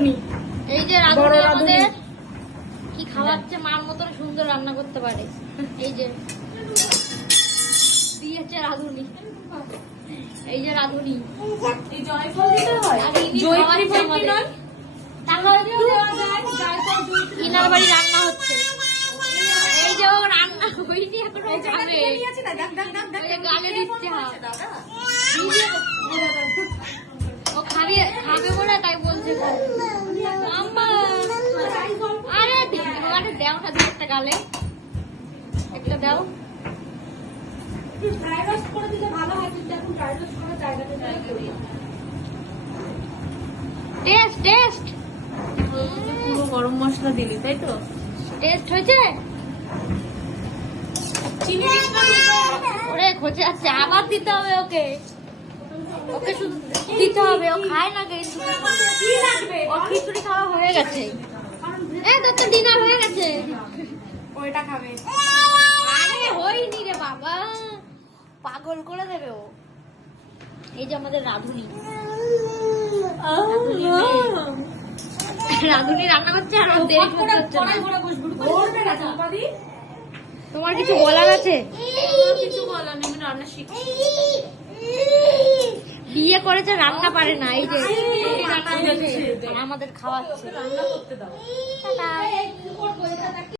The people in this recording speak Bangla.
রাঁধুনি। এই যে রাঁধুনি আমাদের কি খাওয়াচ্ছে, মার মতন সুন্দর রান্না করতে পারে। এই যে দিয়েছে রাঁধুনি, এই যে রাঁধুনি। এই জয়ফল দিতে হয়, জয়ফল নয়, ইনার বাড়ি রান্না হচ্ছে। এই যে ও রান্না হয়নি এখনো, খাবে গালে দিচ্ছে হাত। ও খাবে খাবে বলে তাই বলছে। আরে আরে দেও না, দু একটা গালে একটা দাও। টেস্ট টেস্ট পুরো গরম মশলা দিলি তাই তো? টেস্ট হয়েছে? চিনি ওরে খোঁজে আছে, আবার দিতে হবে ওকে, ওকে শুধু দিতে হবে। ও খায় না কিন্তু, ওর খিচুড়ি খাওয়া হয়ে গেছে। এই তোর তো ডিনার হয়ে গেছে। ওইটা খাবে। আরে হয়নি রে বাবা, পাগল করে দেবে ও। এই যে আমাদের রাঁধুনি, রাঁধুনি রান্না করছে আর ওর দেরি করতে হচ্ছে না। তোমার কিছু বলার আছে? কিছু বলার নেই, আমি রান্না শিখছি। বিয়ে করেছে রান্না পারে না, এই যে রান্না আমাদের খাওয়াচ্ছে। রান্না করতে দাও। টাটা।